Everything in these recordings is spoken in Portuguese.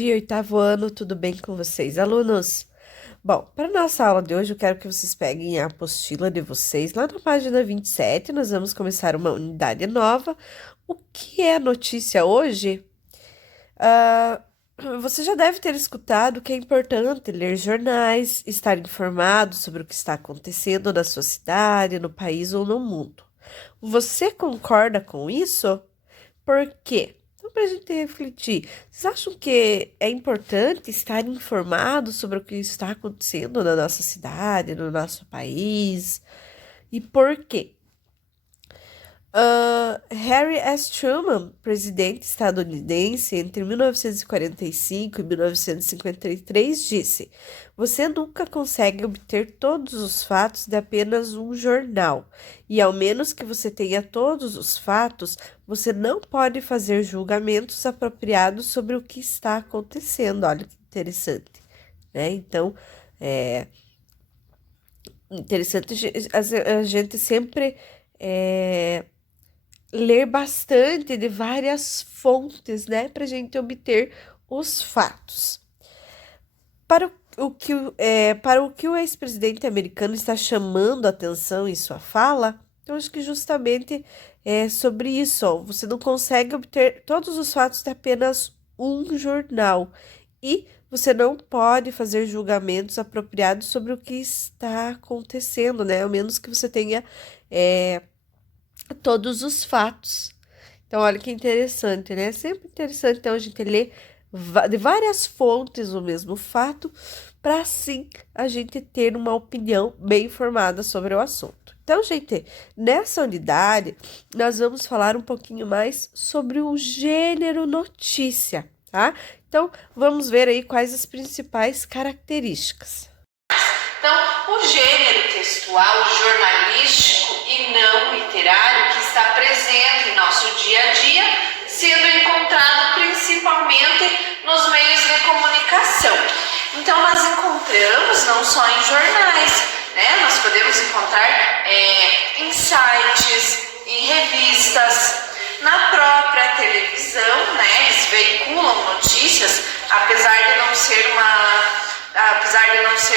De oitavo ano, tudo bem com vocês, alunos? Bom, para nossa aula de hoje, eu quero que vocês peguem a apostila de vocês. Lá na página 27, nós vamos começar uma unidade nova. O que é a notícia hoje? Ah, Você já deve ter escutado que é importante ler jornais, estar informado sobre o que está acontecendo na sua cidade, no país ou no mundo. Você concorda com isso? Por quê? Então, para a gente refletir, vocês acham que é importante estar informado sobre o que está acontecendo na nossa cidade, no nosso país? E por quê? Harry S. Truman, presidente estadunidense entre 1945 e 1953, disse: Você nunca consegue obter todos os fatos de apenas um jornal, e ao menos que você tenha todos os fatos, você não pode fazer julgamentos apropriados sobre o que está acontecendo. Olha que interessante, né? Então, é interessante a gente sempre. é, ler bastante de várias fontes, né, para a gente obter os fatos. Para o que o ex-presidente americano está chamando a atenção em sua fala, eu acho que justamente é sobre isso. Ó, você não consegue obter todos os fatos de apenas um jornal e você não pode fazer julgamentos apropriados sobre o que está acontecendo, né? Ao menos que você tenha é, todos os fatos. Então, olha que interessante, né? É sempre interessante, então, a gente ler de várias fontes o mesmo fato, para assim a gente ter uma opinião bem formada sobre o assunto. Então, gente, nessa unidade, nós vamos falar um pouquinho mais sobre o gênero notícia, tá? Então, vamos ver aí quais as principais características. Então, o gênero textual, jornalístico e não literário que está presente em nosso dia a dia, sendo encontrado principalmente nos meios de comunicação. Então, nós encontramos não só em jornais, né? Nós podemos encontrar em sites, em revistas, na própria televisão, né? Eles veiculam notícias, apesar de não ser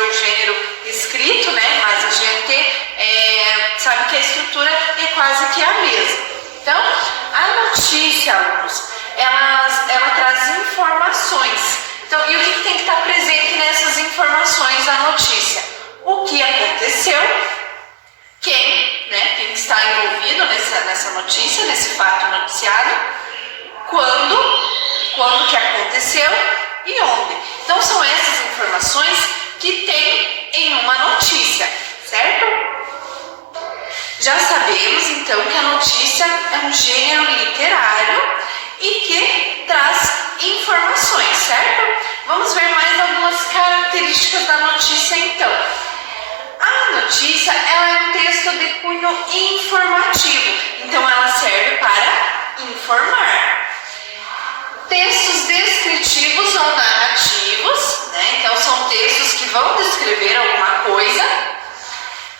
o gênero escrito, né? Mas a gente sabe que a estrutura é quase que a mesma. Então, a notícia, alunos, ela traz informações. Então, e o que tem que estar presente nessas informações da notícia? O que aconteceu, quem está envolvido nessa notícia, nesse fato noticiado, quando que aconteceu e onde. Então, são essas informações que tem em uma notícia, certo? Já sabemos, então, que a notícia é um gênero literário e que traz informações, certo? Vamos ver mais algumas características da notícia, então. A notícia, ela é um texto de cunho informativo, então ela serve para informar. Textos descritivos ou narrativos, né? Então são textos que vão descrever alguma coisa.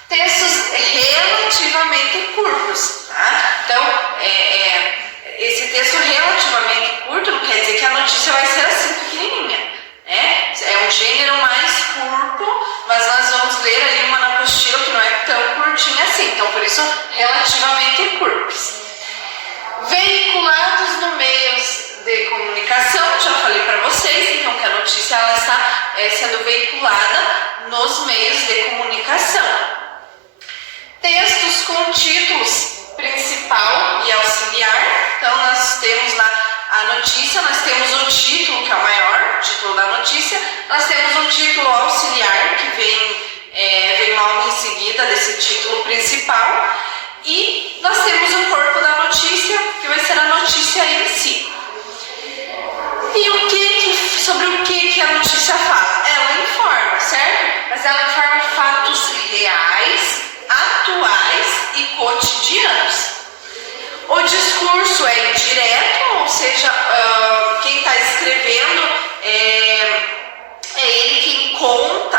Textos relativamente curtos, tá? Então, esse texto relativamente curto não quer dizer que a notícia vai ser assim pequenininha, né? É um gênero mais curto, mas nós vamos ler ali uma na apostila que não é tão curtinha assim, então por isso relativamente curtos. Veiculados no meios de comunicação, já falei para vocês, então que a notícia ela está sendo veiculada nos meios de comunicação. Textos com títulos principal e auxiliar, então nós temos lá a notícia, nós temos o título, que é o maior título da notícia, nós temos um título auxiliar, que vem logo em seguida desse título principal, e nós temos o corpo da notícia, que vai ser a notícia em si. E sobre o que a notícia fala? Ela informa, certo? Mas ela informa fatos reais, atuais e cotidianos. O discurso é indireto, ou seja, quem está escrevendo é ele quem conta,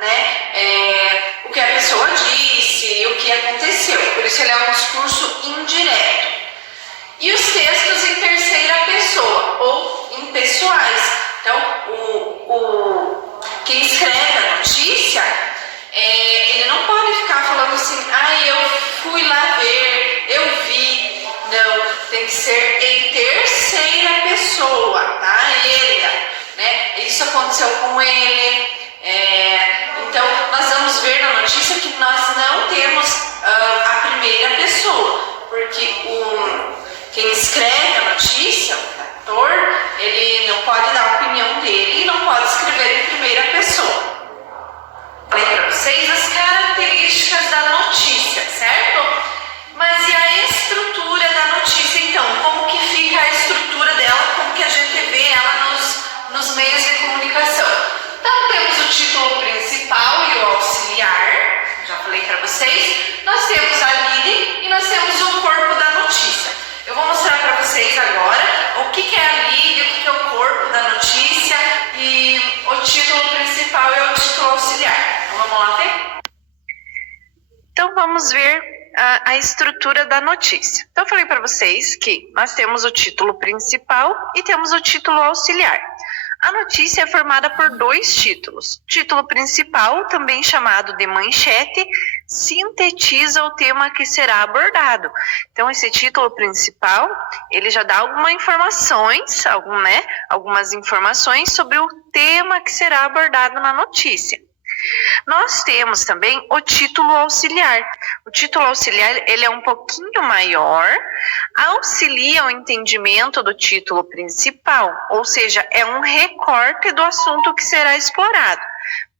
né, o que a pessoa disse e o que aconteceu. Por isso ele é um discurso indireto. E os textos em terceira pessoa ou impessoais. Então, quem escreve a notícia, ele não pode ficar falando assim, eu fui lá ver, eu vi. Não, tem que ser em terceira pessoa, tá? Ele, né? Isso aconteceu com ele. Então, nós vamos ver na notícia que nós não temos a primeira pessoa, porque quem escreve a notícia, o redator, ele não pode dar a opinião dele e não pode escrever em primeira pessoa. Falei para vocês as características da notícia, certo? Mas e a estrutura da notícia, então? Como que fica a estrutura dela, como que a gente vê ela nos meios de comunicação? Então, temos o título principal e o auxiliar, já falei para vocês. Nós temos a lead e nós temos o corpo da notícia. Eu vou mostrar para vocês agora o que é a lead, o que é o corpo da notícia e o título principal e o título auxiliar. Então, vamos lá ver? Então, vamos ver a estrutura da notícia. Então, eu falei para vocês que nós temos o título principal e temos o título auxiliar. A notícia é formada por dois títulos. O título principal, também chamado de manchete, sintetiza o tema que será abordado. Então, esse título principal, ele já dá algumas informações sobre o tema que será abordado na notícia. Nós temos também o título auxiliar. O título auxiliar, ele é um pouquinho maior, auxilia o entendimento do título principal, ou seja, é um recorte do assunto que será explorado.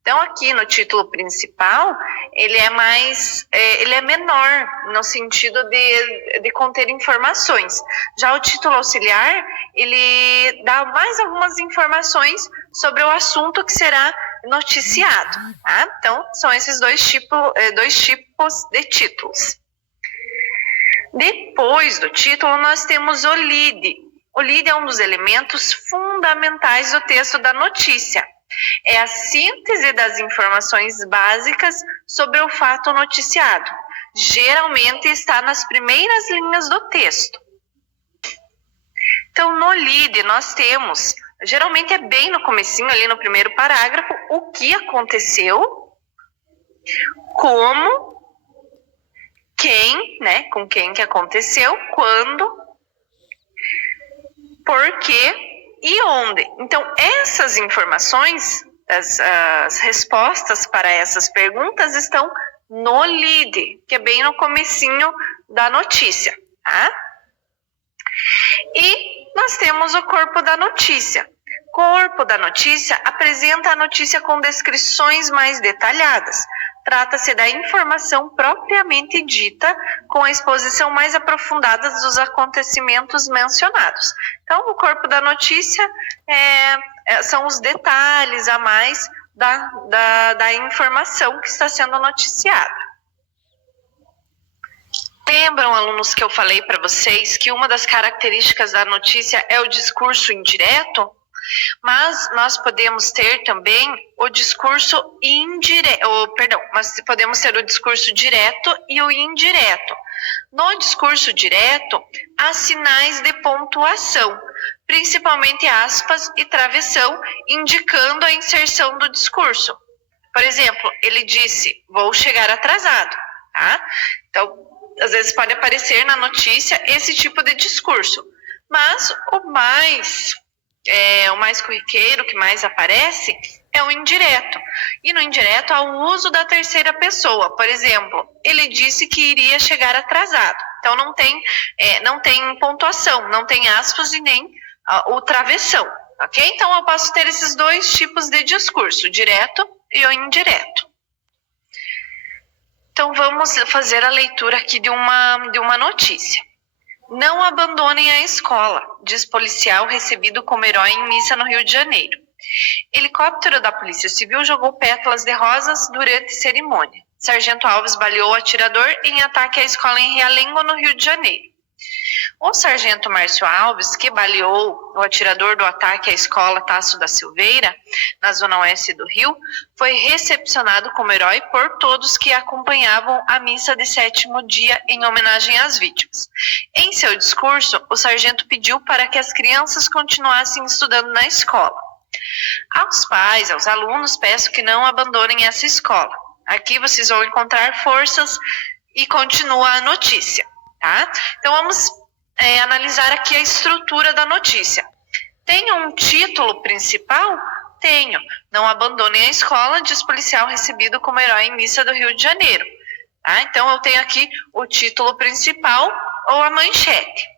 Então, aqui no título principal, ele é menor no sentido de conter informações. Já o título auxiliar, ele dá mais algumas informações sobre o assunto que será noticiado. Tá? Então, são esses dois tipos de títulos. Depois do título, nós temos o lead. O lead é um dos elementos fundamentais do texto da notícia. É a síntese das informações básicas sobre o fato noticiado. Geralmente está nas primeiras linhas do texto. Então, no lead, nós temos, geralmente é bem no comecinho, ali no primeiro parágrafo, o que aconteceu, como, quem, né, com quem que aconteceu, quando, por quê e onde. Então, essas informações, as respostas para essas perguntas estão no lead, que é bem no comecinho da notícia, tá? E nós temos o corpo da notícia. O corpo da notícia apresenta a notícia com descrições mais detalhadas. Trata-se da informação propriamente dita, com a exposição mais aprofundada dos acontecimentos mencionados. Então, o corpo da notícia são os detalhes a mais da informação que está sendo noticiada. Lembram, alunos, que eu falei para vocês que uma das características da notícia é o discurso indireto? Mas nós podemos ter também o discurso nós podemos ter o discurso direto e o indireto. No discurso direto, há sinais de pontuação, principalmente aspas e travessão, indicando a inserção do discurso. Por exemplo, ele disse, vou chegar atrasado, tá? Então, às vezes pode aparecer na notícia esse tipo de discurso, mas o mais corriqueiro, que mais aparece, é o indireto. E no indireto há o uso da terceira pessoa. Por exemplo, ele disse que iria chegar atrasado. Então não tem pontuação, não tem aspas e nem o travessão. Ok? Então eu posso ter esses dois tipos de discurso, o direto e o indireto. Então vamos fazer a leitura aqui de uma notícia. Não abandonem a escola, diz policial recebido como herói em missa no Rio de Janeiro. Helicóptero da Polícia Civil jogou pétalas de rosas durante cerimônia. Sargento Alves baleou o atirador em ataque à escola em Realengo, no Rio de Janeiro. O sargento Márcio Alves, que baleou o atirador do ataque à escola Tasso da Silveira, na zona oeste do Rio, foi recepcionado como herói por todos que acompanhavam a missa de sétimo dia em homenagem às vítimas. Em seu discurso, o sargento pediu para que as crianças continuassem estudando na escola. Aos pais, aos alunos, peço que não abandonem essa escola. Aqui vocês vão encontrar forças e continua a notícia, tá? Então vamos analisar aqui a estrutura da notícia. Tem um título principal? Tenho. Não abandonem a escola, diz policial recebido como herói em missa do Rio de Janeiro. Tá? Então eu tenho aqui o título principal ou a manchete.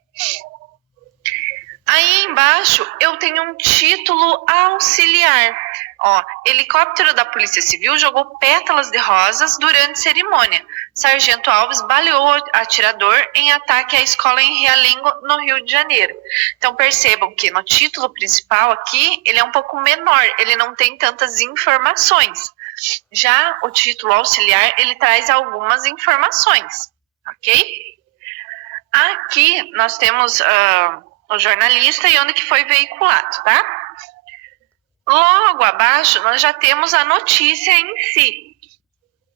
Aí embaixo eu tenho um título auxiliar. Ó, helicóptero da Polícia Civil jogou pétalas de rosas durante cerimônia. Sargento Alves baleou o atirador em ataque à escola em Realengo, no Rio de Janeiro. Então percebam que no título principal aqui, ele é um pouco menor, ele não tem tantas informações. Já o título auxiliar, ele traz algumas informações, ok? Aqui nós temos o jornalista e onde que foi veiculado, tá? Logo abaixo, nós já temos a notícia em si.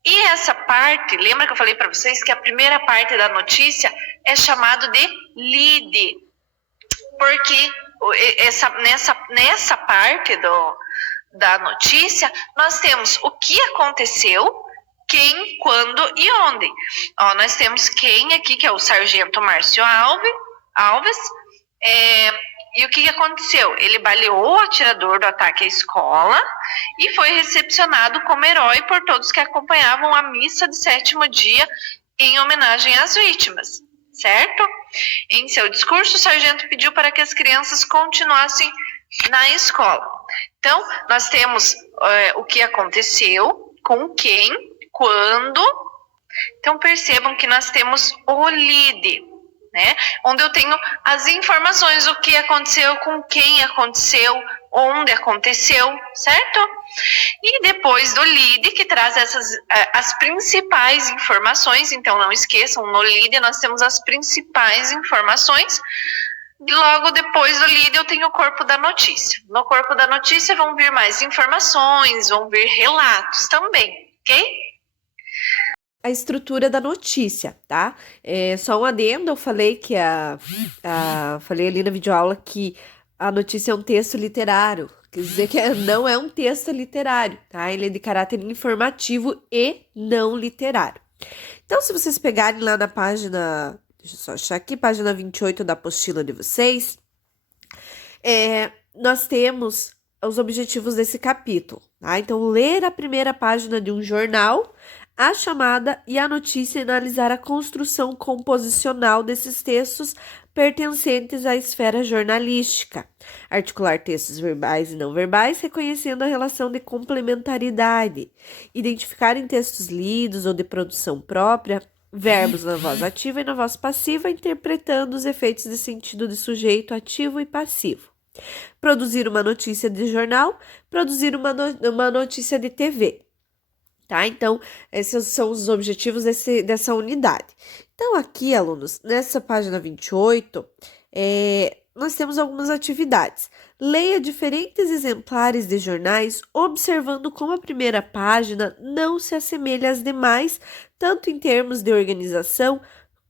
E essa parte, lembra que eu falei para vocês que a primeira parte da notícia é chamado de lead, porque nessa parte da notícia, nós temos o que aconteceu, quem, quando e onde. Ó, nós temos quem aqui, que é o Sargento Márcio Alves. E o que aconteceu? Ele baleou o atirador do ataque à escola e foi recepcionado como herói por todos que acompanhavam a missa de sétimo dia em homenagem às vítimas, certo? Em seu discurso, o sargento pediu para que as crianças continuassem na escola. Então, nós temos o que aconteceu, com quem, quando. Então, percebam que nós temos o lead, né? Onde eu tenho as informações, o que aconteceu, com quem aconteceu, onde aconteceu, certo? E depois do lead, que traz as principais informações, então não esqueçam, no lead nós temos as principais informações. Logo depois do lead eu tenho o corpo da notícia. No corpo da notícia vão vir mais informações, vão vir relatos também, ok? A estrutura da notícia, tá? Só um adendo, eu falei que falei ali na videoaula que a notícia é um texto literário, quer dizer que não é um texto literário, tá? Ele é de caráter informativo e não literário. Então, se vocês pegarem lá na página, deixa eu só achar aqui, página 28 da apostila de vocês, nós temos os objetivos desse capítulo, tá? Então, ler a primeira página de um jornal, a chamada e a notícia e analisar a construção composicional desses textos pertencentes à esfera jornalística. Articular textos verbais e não verbais, reconhecendo a relação de complementaridade. Identificar em textos lidos ou de produção própria verbos na voz ativa e na voz passiva, interpretando os efeitos de sentido de sujeito ativo e passivo. Produzir uma notícia de jornal, produzir uma notícia de TV. Tá? Então, esses são os objetivos dessa unidade. Então, aqui, alunos, nessa página 28, nós temos algumas atividades. Leia diferentes exemplares de jornais, observando como a primeira página não se assemelha às demais, tanto em termos de organização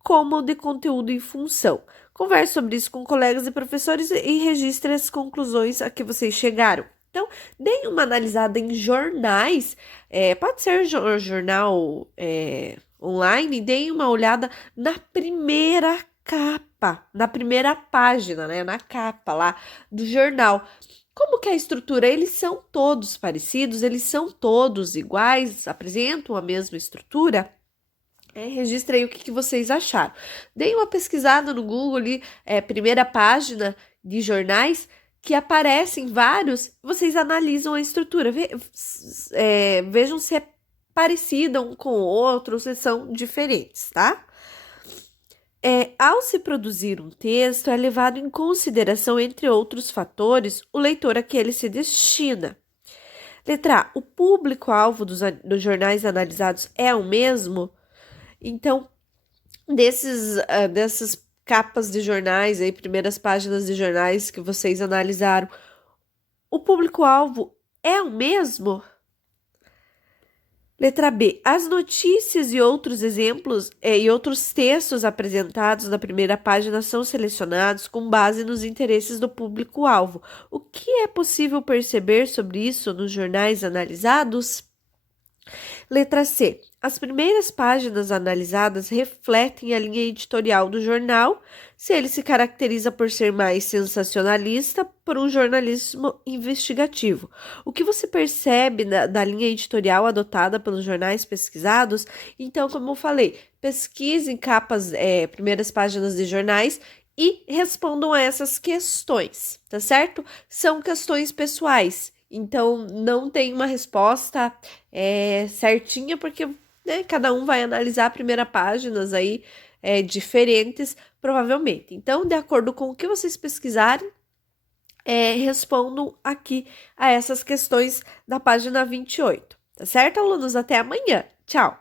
como de conteúdo e função. Converse sobre isso com colegas e professores e registre as conclusões a que vocês chegaram. Então, deem uma analisada em jornais, pode ser jornal online, deem uma olhada na primeira capa, na primeira página, né, na capa lá do jornal. Como que é a estrutura? Eles são todos parecidos, eles são todos iguais, apresentam a mesma estrutura? Registre aí o que vocês acharam. Deem uma pesquisada no Google ali, primeira página de jornais, que aparecem vários, vocês analisam a estrutura, vejam se é parecida um com o outro, ou se são diferentes, tá? Ao se produzir um texto, é levado em consideração, entre outros fatores, o leitor a que ele se destina. Letra A, o público-alvo dos jornais analisados é o mesmo? Então, dessas capas de jornais, aí, primeiras páginas de jornais que vocês analisaram, o público-alvo é o mesmo? Letra B. As notícias e outros exemplos e outros textos apresentados na primeira página são selecionados com base nos interesses do público-alvo. O que é possível perceber sobre isso nos jornais analisados? Letra C. As primeiras páginas analisadas refletem a linha editorial do jornal, se ele se caracteriza por ser mais sensacionalista, por um jornalismo investigativo. O que você percebe da linha editorial adotada pelos jornais pesquisados? Então, como eu falei, pesquisem capas, primeiras páginas de jornais e respondam a essas questões, tá certo? São questões pessoais. Então, não tem uma resposta certinha, porque né, cada um vai analisar a primeira páginas aí diferentes, provavelmente. Então, de acordo com o que vocês pesquisarem, respondam aqui a essas questões da página 28. Tá certo, alunos? Até amanhã. Tchau!